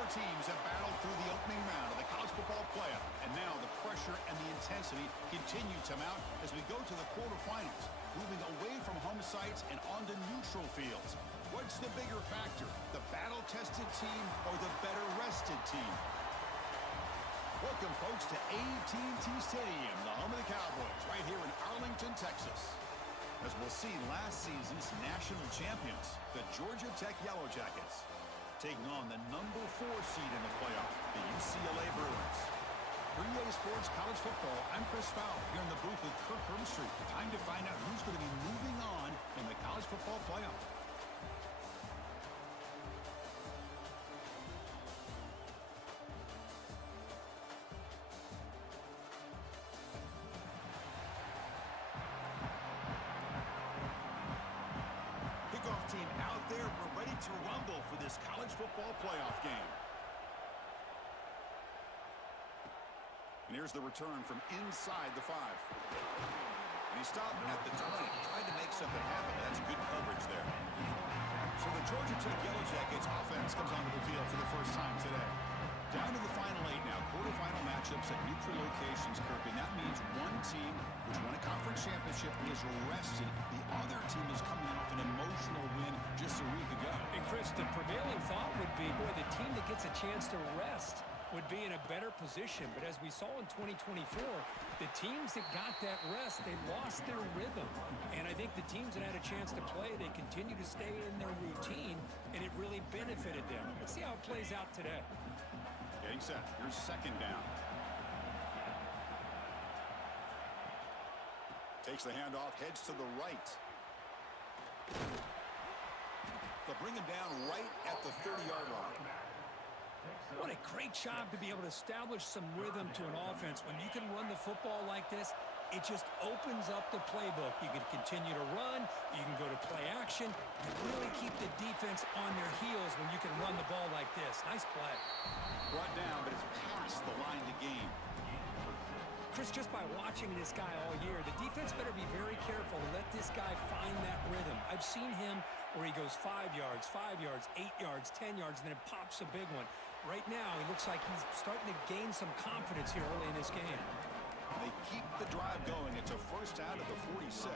Four teams have battled through the opening round of the college football playoff, and now the pressure and the intensity continue to mount as we go to the quarterfinals, moving away from home sites and onto neutral fields. What's the bigger factor, the battle-tested team or the better-rested team? Welcome, folks, to AT&T Stadium, the home of the Cowboys, right here in Arlington, Texas. As we'll see, last season's national champions, the Georgia Tech Yellow Jackets, taking on the number 4 seed in the playoff, the UCLA Bruins. For EA Sports College Football, I'm Chris Fowler here in the booth with Kirk Herbstreit. Time to find out who's going to be moving on in the college football playoff. Team out there, we're ready to rumble for this college football playoff game. And here's the return from inside the 5. And he stopped at the 20, tried to make something happen. That's good coverage there. So the Georgia Tech Yellow Jackets offense comes onto the field for the first time today. Down to the final 8 now, quarterfinal matchups at neutral locations, Kirk, and that means one team which won a conference championship is rested. The other team is coming off an emotional win just a week ago. And Chris, the prevailing thought would be, boy, the team that gets a chance to rest would be in a better position. But as we saw in 2024, the teams that got that rest, they lost their rhythm. And I think the teams that had a chance to play, they continue to stay in their routine, and it really benefited them. Let's see how it plays out today. Getting set. Here's second down. Takes the handoff, heads to the right. They'll bring him down right at the 30-yard line. What a great job to be able to establish some rhythm to an offense. When you can run the football like this, it just opens up the playbook. You can continue to run. You can go to play action. You really keep the defense on their heels when you can run the ball like this. Nice play. Brought down, but it's past the line to gain. Chris, just by watching this guy all year, the defense better be very careful to let this guy find that rhythm. I've seen him where he goes 5 yards, 8 yards, 10 yards, and then it pops a big one. Right now, it looks like he's starting to gain some confidence here early in this game. They keep the drive going. It's a first down at the 46.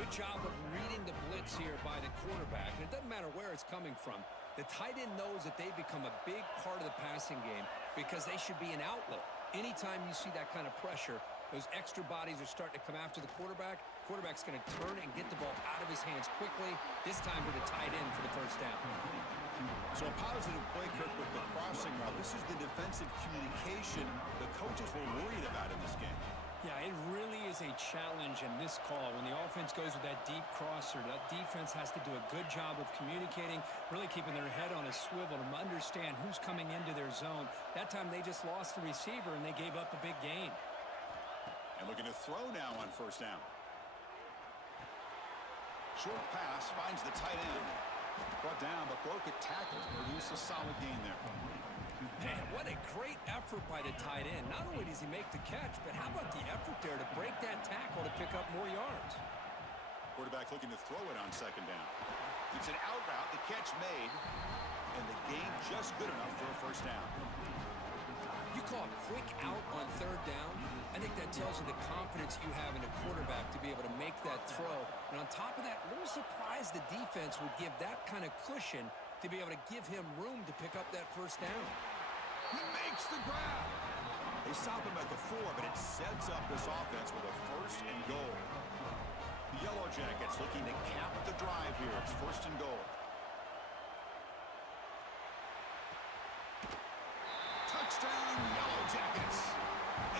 Good job of reading the blitz here by the quarterback. And it doesn't matter where it's coming from. The tight end knows that they've become a big part of the passing game because they should be an outlet. Anytime you see that kind of pressure, those extra bodies are starting to come after the quarterback. Quarterback's going to turn and get the ball out of his hands quickly, this time with a tight end for the first down. So a positive play, Kirk, with the crossing route. This is the defensive communication the coaches were worried about in this game. Yeah, it really is a challenge in this call. When the offense goes with that deep crosser, that defense has to do a good job of communicating, really keeping their head on a swivel to understand who's coming into their zone. That time they just lost the receiver and they gave up a big gain. And looking to throw now on first down. Short pass finds the tight end. Brought down, but broke a tackle. Produced a solid gain there. Man, what a great effort by the tight end. Not only does he make the catch, but how about the effort there to break that tackle to pick up more yards? Quarterback looking to throw it on second down. It's an out route, the catch made, and the gain just good enough for a first down. You call a quick out on third down, I think that tells you the confidence you have in a quarterback to be able to make that throw. And on top of that, a little surprised the defense would give that kind of cushion to be able to give him room to pick up that first down. He makes the grab. They stop him at the 4, but it sets up this offense with a first and goal. The Yellow Jackets looking to cap the drive here. It's first and goal. Touchdown, Yellow Jackets,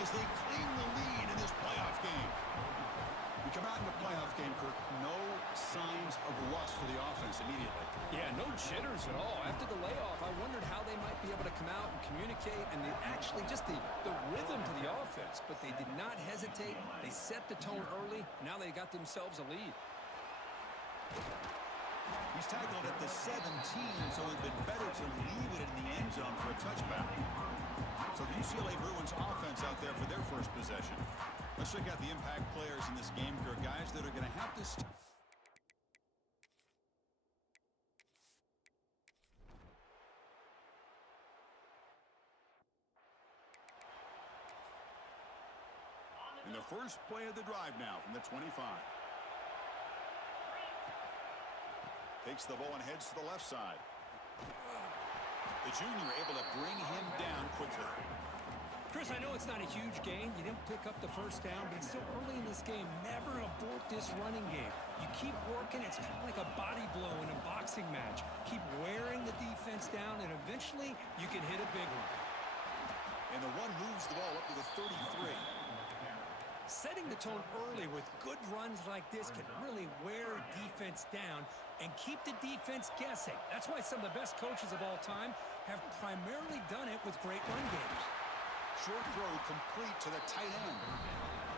as they claim the lead in this playoff game. We come out in the playoff game, Kirk, no signs of rust for the offense immediately. Yeah, no jitters at all. After the layoff, I wondered how they might be able to come out and communicate, and they actually just the rhythm to the offense, but they did not hesitate. They set the tone early. Now they got themselves a lead. He's tackled at the 17, so it would have been better to leave it in the end zone for a touchback. So the UCLA Bruins offense out there for their first possession. Let's check out the impact players in this game here, guys that are going to have to first play of the drive now from the 25. Takes the ball and heads to the left side. The junior able to bring him down quickly. Chris, I know it's not a huge gain. You didn't pick up the first down, but it's still early in this game. Never abort this running game. You keep working. It's kind of like a body blow in a boxing match. Keep wearing the defense down, and eventually you can hit a big one. And the one moves the ball up to the 33. Setting the tone early with good runs like this can really wear defense down and keep the defense guessing. That's why some of the best coaches of all time have primarily done it with great run games. Short throw complete to the tight end.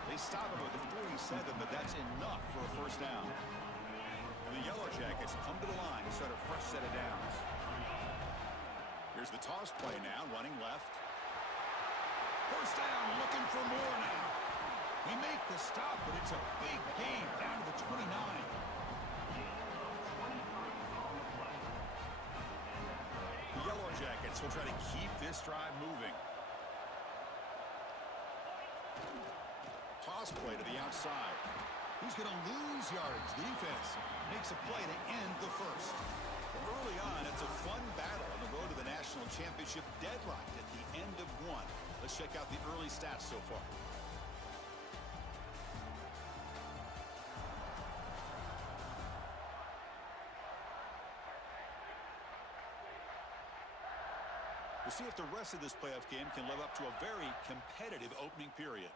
They stop him with the 47, but that's enough for a first down. And the Yellow Jackets come to the line to start a fresh set of downs. Here's the toss play now, running left. First down, looking for more now. We make the stop, but it's a big gain down to the 29. The Yellow Jackets will try to keep this drive moving. Toss play to the outside. He's going to lose yards. The defense makes a play to end the first. Early on, it's a fun battle on the road to the national championship, deadlocked at the end of one. Let's check out the early stats so far. We'll see if the rest of this playoff game can live up to a very competitive opening period.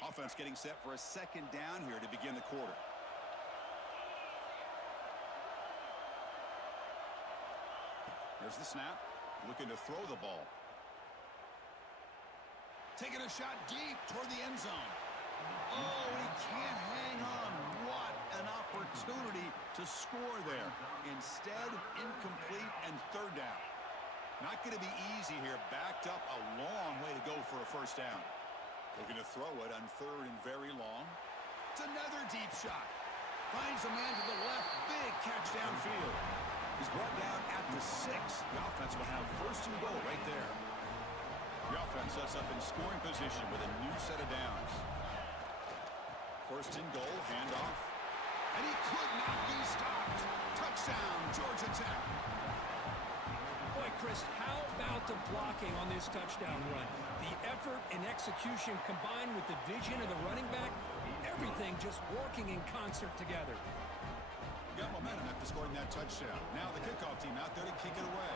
Offense getting set for a second down here to begin the quarter. There's the snap. Looking to throw the ball. Taking a shot deep toward the end zone. Oh, he can't hang on. What an opportunity to score there. Instead, incomplete and third down. Not going to be easy here. Backed up a long way to go for a first down. Looking to throw it on third and very long. It's another deep shot. Finds a man to the left. Big catch downfield. He's brought down at the 6. The offense will have first and goal right there. The offense sets up in scoring position with a new set of downs. First and goal, handoff. And he could not be stopped. Touchdown, Georgia Tech. Boy, Chris, how about the blocking on this touchdown run? The effort and execution combined with the vision of the running back, everything just working in concert together. Got momentum after scoring that touchdown. Now the kickoff team out there to kick it away.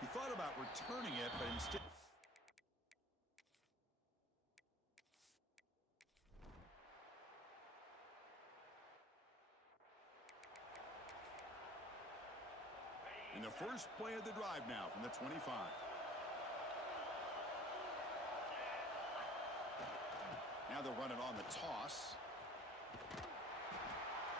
He thought about returning it, but instead... In the first play of the drive now from the 25. Now they're running on the toss.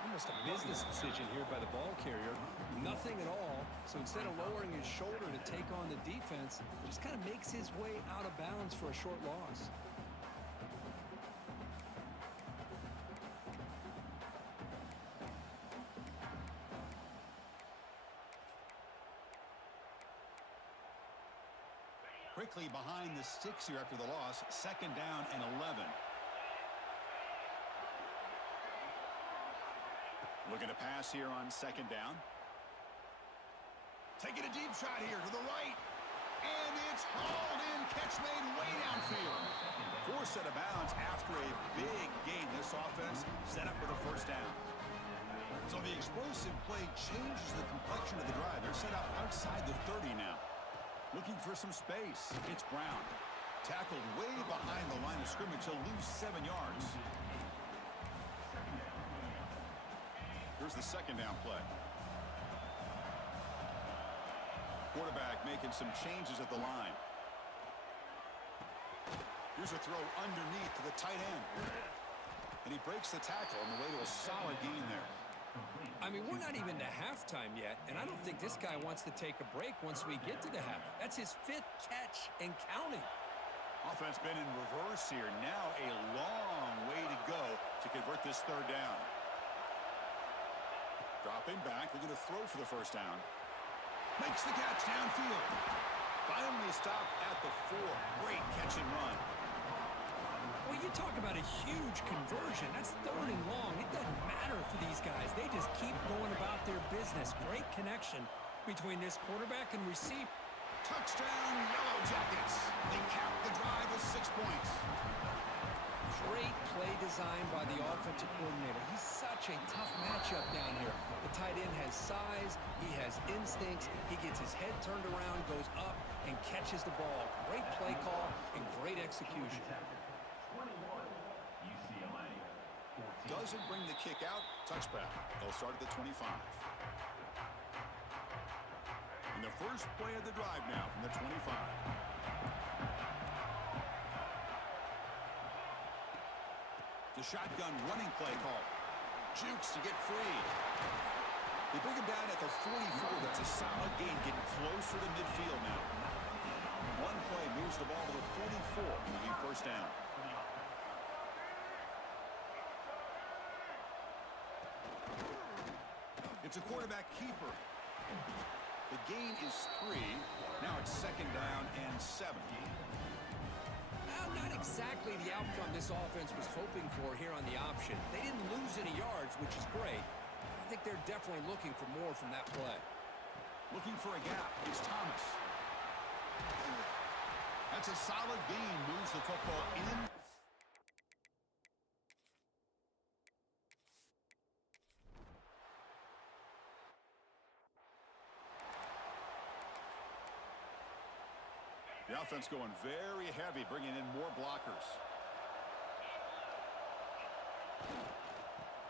Almost a business decision here by the ball carrier. Nothing at all. So instead of lowering his shoulder to take on the defense, he just kind of makes his way out of bounds for a short loss. Quickly behind the sticks here after the loss. Second down and 11. Looking to pass here on second down. Taking a deep shot here to the right. And it's hauled in. Catch made way downfield. Forced out of bounds after a big gain. This offense set up with a first down. So the explosive play changes the complexion of the drive. They're set up outside the 30 now. Looking for some space. It's Brown. Tackled way behind the line of scrimmage. He'll lose 7 yards. Here's the second down play. Quarterback making some changes at the line. Here's a throw underneath to the tight end. And he breaks the tackle on the way to a solid gain there. I mean, we're not even to halftime yet, and I don't think this guy wants to take a break once we get to the half. That's his 5th catch and counting. Offense been in reverse here. Now a long way to go to convert this third down. Dropping back, they're going to throw for the first down. Makes the catch downfield. Finally stopped at the 4. Great catch and run. Well, you talk about a huge conversion. That's 3rd and long. It doesn't matter for these guys. They just keep going about their business. Great connection between this quarterback and receiver. Touchdown, Yellow Jackets. They cap the drive with 6 points. Great play design by the offensive coordinator. He's such a tough matchup down here. The tight end has size, he has instincts, he gets his head turned around, goes up, and catches the ball. Great play call and great execution. Doesn't bring the kick out. Touchback. They'll start at the 25. And the first play of the drive now from the 25. The shotgun running play call. Jukes to get free. They bring him down at the 44. That's a solid gain, getting closer to midfield now. One play moves the ball to the 44. It'll be first down. It's a quarterback keeper. The gain is 3. Now it's 2nd down and 7. Not exactly the outcome this offense was hoping for here on the option. They didn't lose any yards, which is great. I think they're definitely looking for more from that play. Looking for a gap. It's Thomas. That's a solid gain. Moves the football in. The offense going very heavy, bringing in more blockers.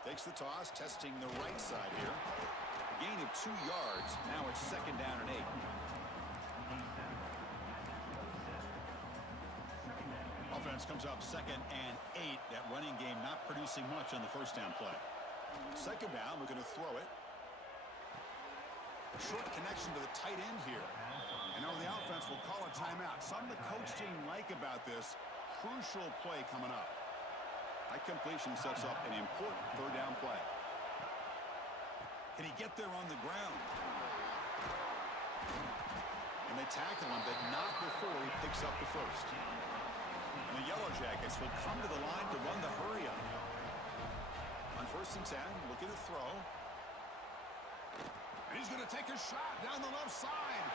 Takes the toss, testing the right side here. Gain of 2 yards. Now it's 2nd down and 8. Offense comes up 2nd and 8. That running game not producing much on the first down play. 2nd down, we're going to throw it. Short connection to the tight end here. And now the offense will call a timeout. Something the coach didn't like about this. Crucial play coming up. That completion sets up an important 3rd down play. Can he get there on the ground? And they tackle him, but not before he picks up the first. And the Yellow Jackets will come to the line to run the hurry up. On 1st and 10, looking to throw. And he's going to take a shot down the left side.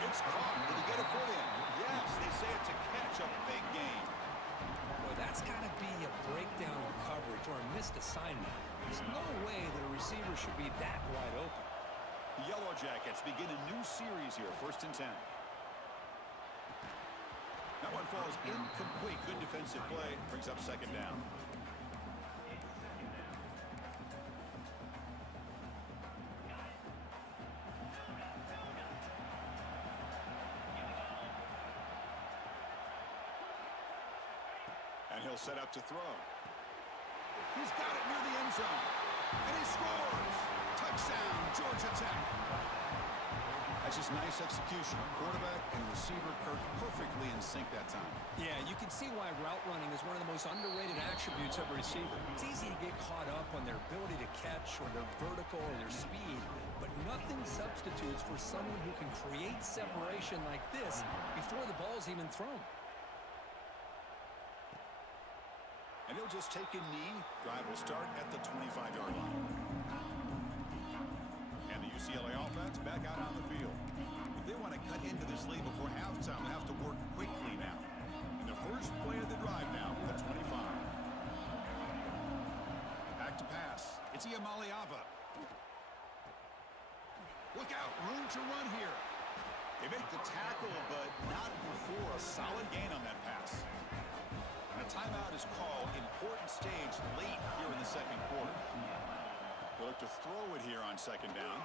It's caught. Did he get a foot in? Yes, they say it's a catch, a big game. Well, that's got to be a breakdown in coverage or a missed assignment. There's no way that a receiver should be that wide open. The Yellow Jackets begin a new series here, 1st and 10. That one falls incomplete. Good defensive play. Brings up 2nd down. And he'll set up to throw. He's got it near the end zone. And he scores! Touchdown, Georgia Tech. That's just nice execution. Quarterback and receiver Kirk perfectly in sync that time. Yeah, you can see why route running is one of the most underrated attributes of a receiver. It's easy to get caught up on their ability to catch or their vertical or their speed, but nothing substitutes for someone who can create separation like this before the ball's even thrown. And he'll just take a knee. Drive will start at the 25-yard line. And the UCLA offense back out on the field. If they want to cut into this lead before halftime, they have to work quickly now. And the first play of the drive now from the 25. Back to pass. It's Iamaleava. Look out, room to run here. They make the tackle, but not before a solid gain on that pass. And a timeout is called. Important stage late here in the 2nd quarter. They look to throw it here on 2nd down.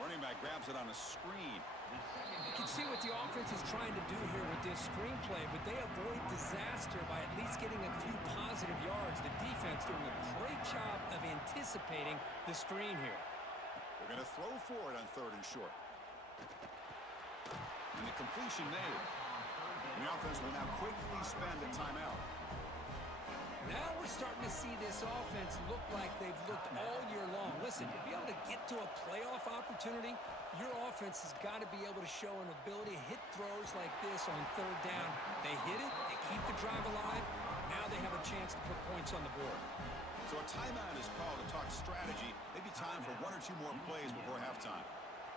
Running back grabs it on a screen. You can see what the offense is trying to do here with this screenplay, but they avoid disaster by at least getting a few positive yards. The defense doing a great job of anticipating the screen here. They're going to throw for it on 3rd and short. And the completion made. The offense will now quickly spend a timeout. Now we're starting to see this offense look like they've looked all year long. Listen, to be able to get to a playoff opportunity, your offense has got to be able to show an ability to hit throws like this on third down. They hit it, they keep the drive alive. Now they have a chance to put points on the board. So a timeout is called to talk strategy. Maybe time for one or two more plays before halftime.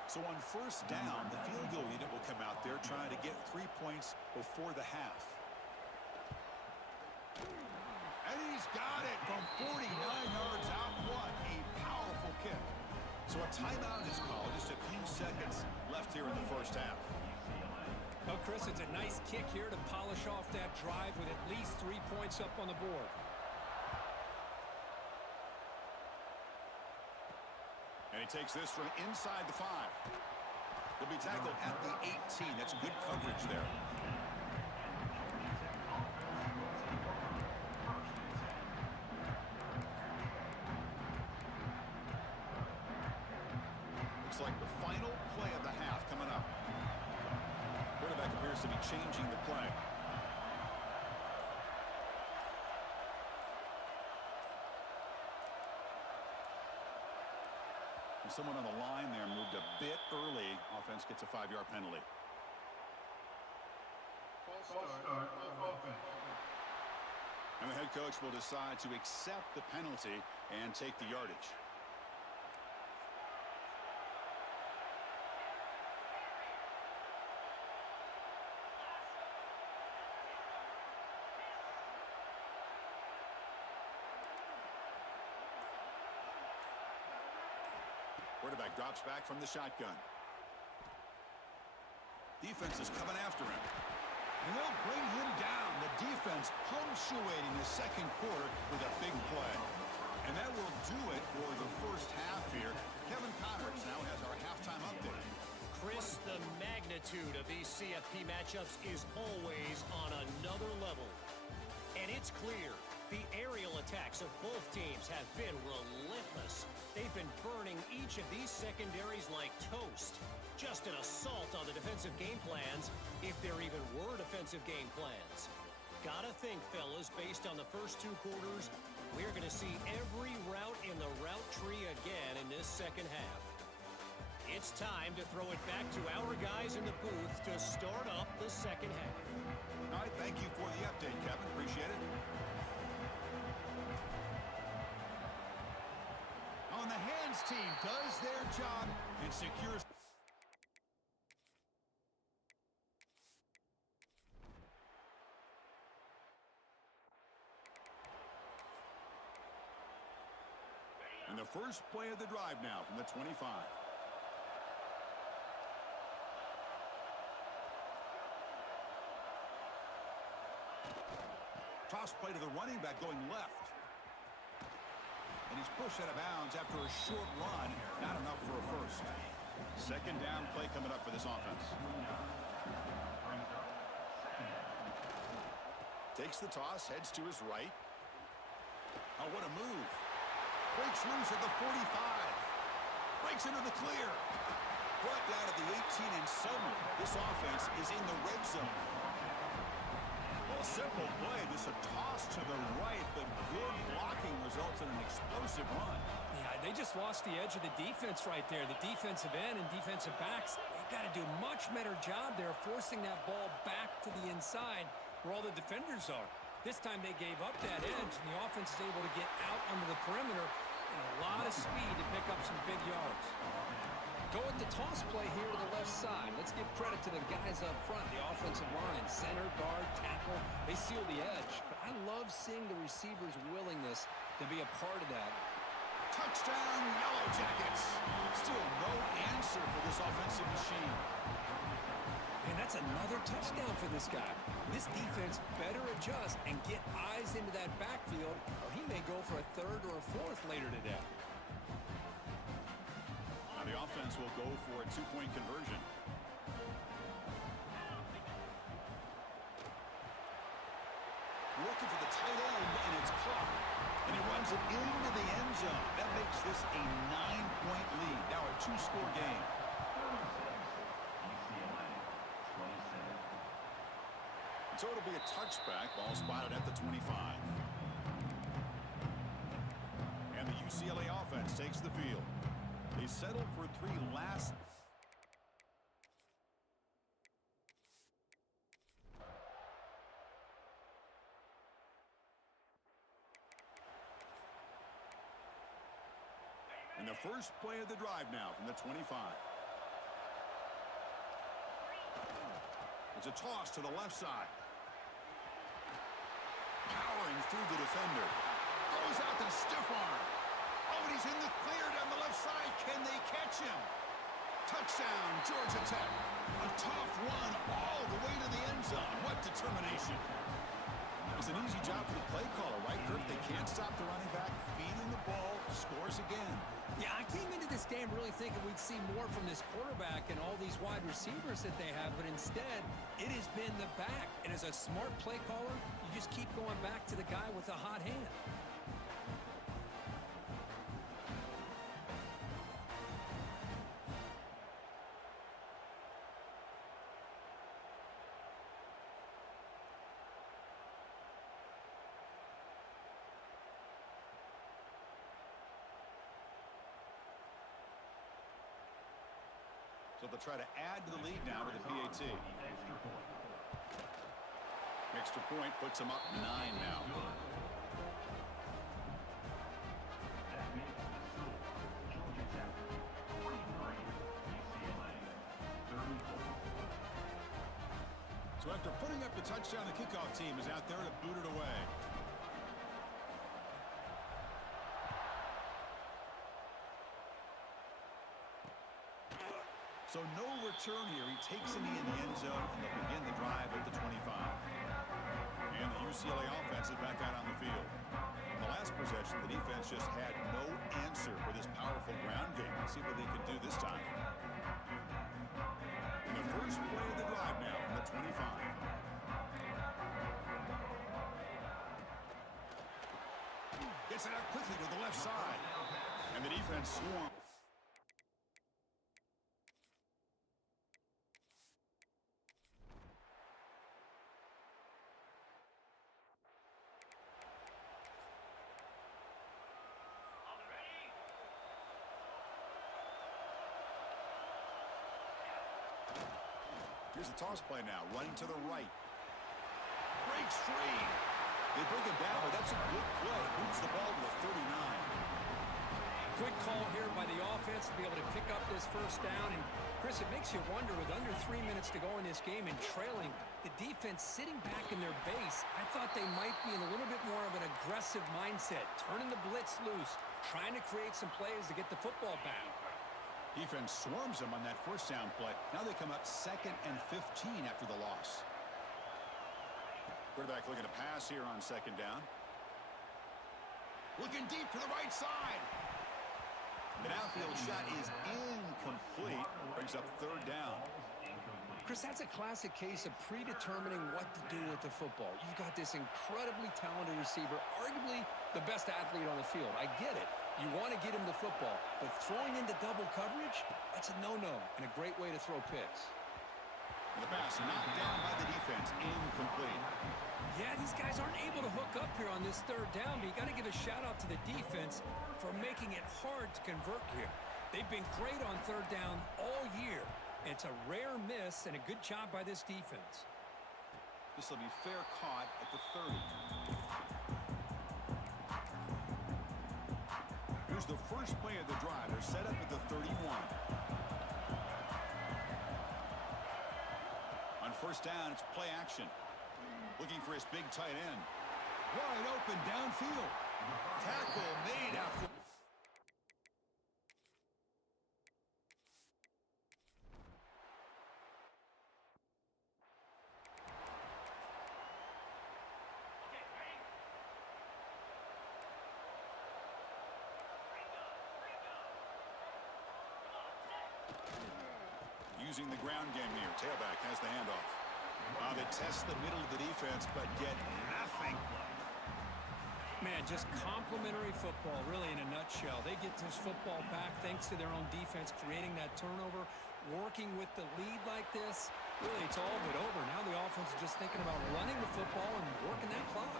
So on first down, the field goal unit will come out there trying to get 3 points before the half. And he's got it from 49 yards out. What a powerful kick. So a timeout is called. Just a few seconds left here in the first half. Oh, Chris, it's a nice kick here to polish off that drive with at least 3 points up on the board. And he takes this from inside the 5. He'll be tackled at the 18. That's good coverage there. Looks like the final play of the half coming up. Quarterback appears to be changing the play. Someone on the line there moved a bit early. Offense gets a 5-yard penalty. And the head coach will decide to accept the penalty and take the yardage. Quarterback drops back from the shotgun. Defense is coming after him. And they'll bring him down. The defense punctuating the second quarter with a big play. And that will do it for the first half here. Kevin Connors now has our halftime update. Chris, the magnitude of these CFP matchups is always on another level. And it's clear, the aerial attacks of both teams have been relentless. They've been burning each of these secondaries like toast. Just an assault on the defensive game plans, if there even were defensive game plans. Gotta think, fellas, based on the first 2 quarters, we're going to see every route in the route tree again in this second half. It's time to throw it back to our guys in the booth to start up the second half. All right, thank you for the update, Kevin. Appreciate it. On the hands team does their job and secures. And the first play of the drive now from the 25. Toss play to the running back going left. And he's pushed out of bounds after a short run. Not enough for a first. Second down play coming up for this offense. Takes the toss, heads to his right. Oh, what a move. Breaks loose at the 45. Breaks into the clear. Brought down at the 18 and suddenly this offense is in the red zone. Well, simple play, just a toss to the right, but good blocking results in an explosive run. Yeah, they just lost the edge of the defense right there. The defensive end and defensive backs, they've got to do a much better job there forcing that ball back to the inside where all the defenders are. This time they gave up that edge, and the offense is able to get out under the perimeter and a lot of speed to pick up some big yards. Go with the toss play here to the left side. Let's give credit to the guys up front, the offensive line, center, guard, tackle. They seal the edge. But I love seeing the receivers' willingness to be a part of that. Touchdown, Yellow Jackets. Still no answer for this offensive machine. And that's another touchdown for this guy. This defense better adjust and get eyes into that backfield, or he may go for a third or a fourth later today. Now the offense will go for a 2-point conversion. Looking for the tight end, and it's caught. And he runs it into the end zone. That makes this a 9-point lead. Now a 2-score game. So it'll be a touchback. Ball spotted at the 25. UCLA offense takes the field. They settled for 3 last. And the first play of the drive now from the 25. It's a toss to the left side. Powering through the defender. Throws out the stiff arm. Oh, and he's in the clear down the left side. Can they catch him? Touchdown, Georgia Tech. A tough run all the way to the end zone. What determination. It's an easy job for the play caller, right, Kirk? They can't stop the running back. Feeding the ball. Scores again. Yeah, I came into this game really thinking we'd see more from this quarterback and all these wide receivers that they have, but instead, it has been the back. And as a smart play caller, you just keep going back to the guy with the hot hand. So they'll try to add to the lead now with the PAT. Extra point puts them up 9 now. So after putting up the touchdown, the kickoff team is out there to boot it away. So no return here. He takes a knee in the end zone, and they'll begin the drive at the 25. And the UCLA offense is back out on the field. In the last possession, the defense just had no answer for this powerful ground game. Let's see what they can do this time. And the first play of the drive now from the 25. Gets it out quickly to the left side. And the defense swarms. Here's the toss play now, running to the right. Breaks free. They bring him down, but that's a good play. Moves the ball to the 39. Good call here by the offense to be able to pick up this first down. And, Chris, it makes you wonder, with under 3 minutes to go in this game and trailing, the defense sitting back in their base, I thought they might be in a little bit more of an aggressive mindset, turning the blitz loose, trying to create some plays to get the football back. Defense swarms them on that first down play. Now they come up 2nd and 15 after the loss. Quarterback looking to pass here on 2nd down. Looking deep to the right side. The downfield shot is incomplete. Brings up 3rd down. Chris, that's a classic case of predetermining what to do with the football. You've got this incredibly talented receiver, arguably the best athlete on the field. I get it. You want to get him the football, but throwing into double coverage, that's a no-no and a great way to throw picks. The pass knocked down by the defense, incomplete. Yeah, these guys aren't able to hook up here on this 3rd down, but you got to give a shout-out to the defense for making it hard to convert here. They've been great on 3rd down all year. It's a rare miss and a good job by this defense. This will be fair caught at the 30. Here's the first play of the drive. They're set up at the 31. On 1st down, it's play action. Looking for his big tight end. Wide open downfield. Tackle made after. Using the ground game here. Tailback has the handoff. They test the middle of the defense, but get nothing. Man, just complimentary football, really, in a nutshell. They get this football back thanks to their own defense, creating that turnover, working with the lead like this. Really, it's all but over. Now the offense is just thinking about running the football and working that clock.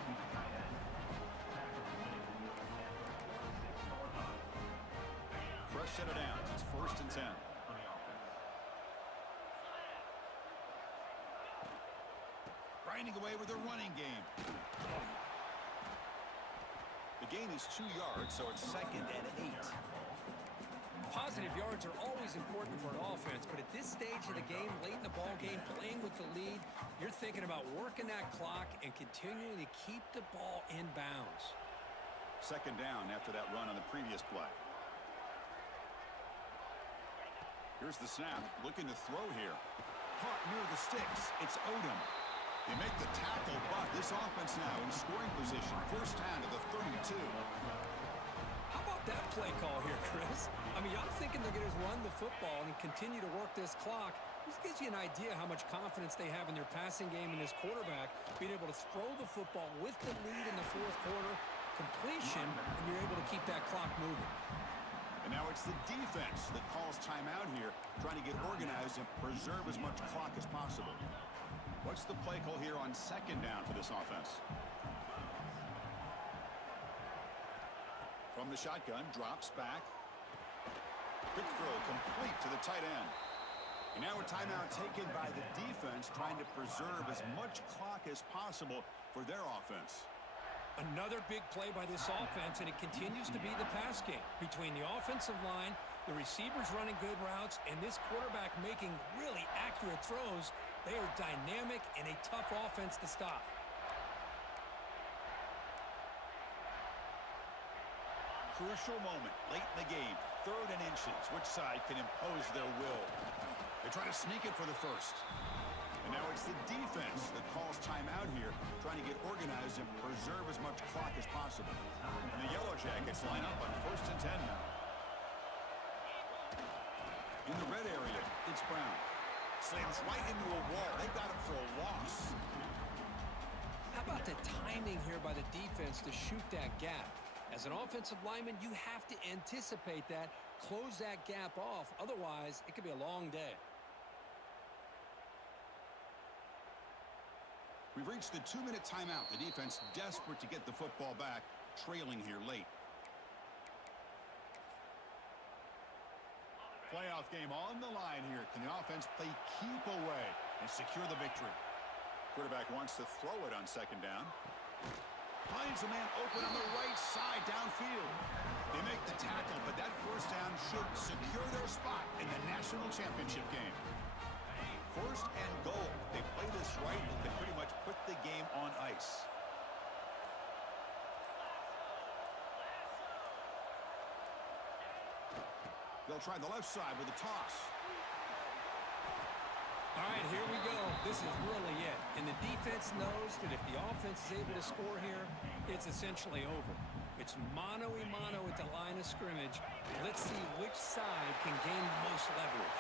first set of downs. It's 1st and 10. Grinding away with a running game. The gain is 2 yards, so it's 2nd and 8. Positive yards are always important for an offense, but at this stage of the game, late in the ball game, playing with the lead, you're thinking about working that clock and continuing to keep the ball in bounds. 2nd down after that run on the previous play. Here's the snap, looking to throw here. Caught near the sticks. It's Odom. They make the tackle, but this offense now in scoring position. 1st down to the 32. How about that play call here, Chris? I mean, I'm thinking they're going to run the football and continue to work this clock. This gives you an idea how much confidence they have in their passing game and this quarterback being able to throw the football with the lead in the 4th quarter, completion, and you're able to keep that clock moving. And now it's the defense that calls timeout here, trying to get organized and preserve as much clock as possible. What's the play call here on 2nd down for this offense? From the shotgun, drops back. Quick throw complete to the tight end. And now a timeout taken by the defense, trying to preserve as much clock as possible for their offense. Another big play by this offense, and it continues to be the pass game. Between the offensive line, the receivers running good routes, and this quarterback making really accurate throws, they are dynamic and a tough offense to stop. Crucial moment late in the game. 3rd and inches. Which side can impose their will? They try to sneak it for the 1st. And now it's the defense that calls timeout here, trying to get organized and preserve as much clock as possible. And the Yellow Jackets line up on 1st and 10 now. In the red area, it's Brown. Slams right into a wall. They got him for a loss. How about the timing here by the defense to shoot that gap? As an offensive lineman, you have to anticipate that, close that gap off. Otherwise, it could be a long day. We've reached the 2-minute timeout. The defense desperate to get the football back, trailing here late. Playoff game on the line here. Can the offense play keep away and secure the victory? Quarterback wants to throw it on 2nd down. Finds a man open on the right side downfield. They make the tackle, but that 1st down should secure their spot in the national championship game. 1st and goal. They play this right and can pretty much put the game on ice. They'll try the left side with a toss. All right, here we go. This is really it. And the defense knows that if the offense is able to score here, it's essentially over. It's mano-a-mano at the line of scrimmage. Let's see which side can gain the most leverage.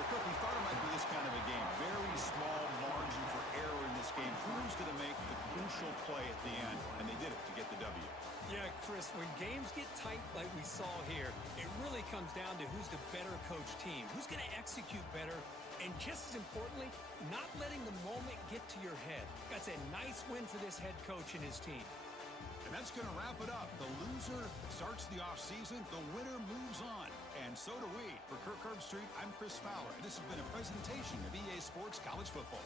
We thought it might be this kind of a game. Very small margin for error in this game. Who's going to make the crucial play at the end? And they did it to get the W. Yeah, Chris, when games get tight like we saw here, it really comes down to who's the better coached team, who's going to execute better, and just as importantly, not letting the moment get to your head. That's a nice win for this head coach and his team. And that's going to wrap it up. The loser starts the offseason. The winner moves on. And so do we. For Kirk Herbstreit, I'm Chris Fowler. And this has been a presentation of EA Sports College Football.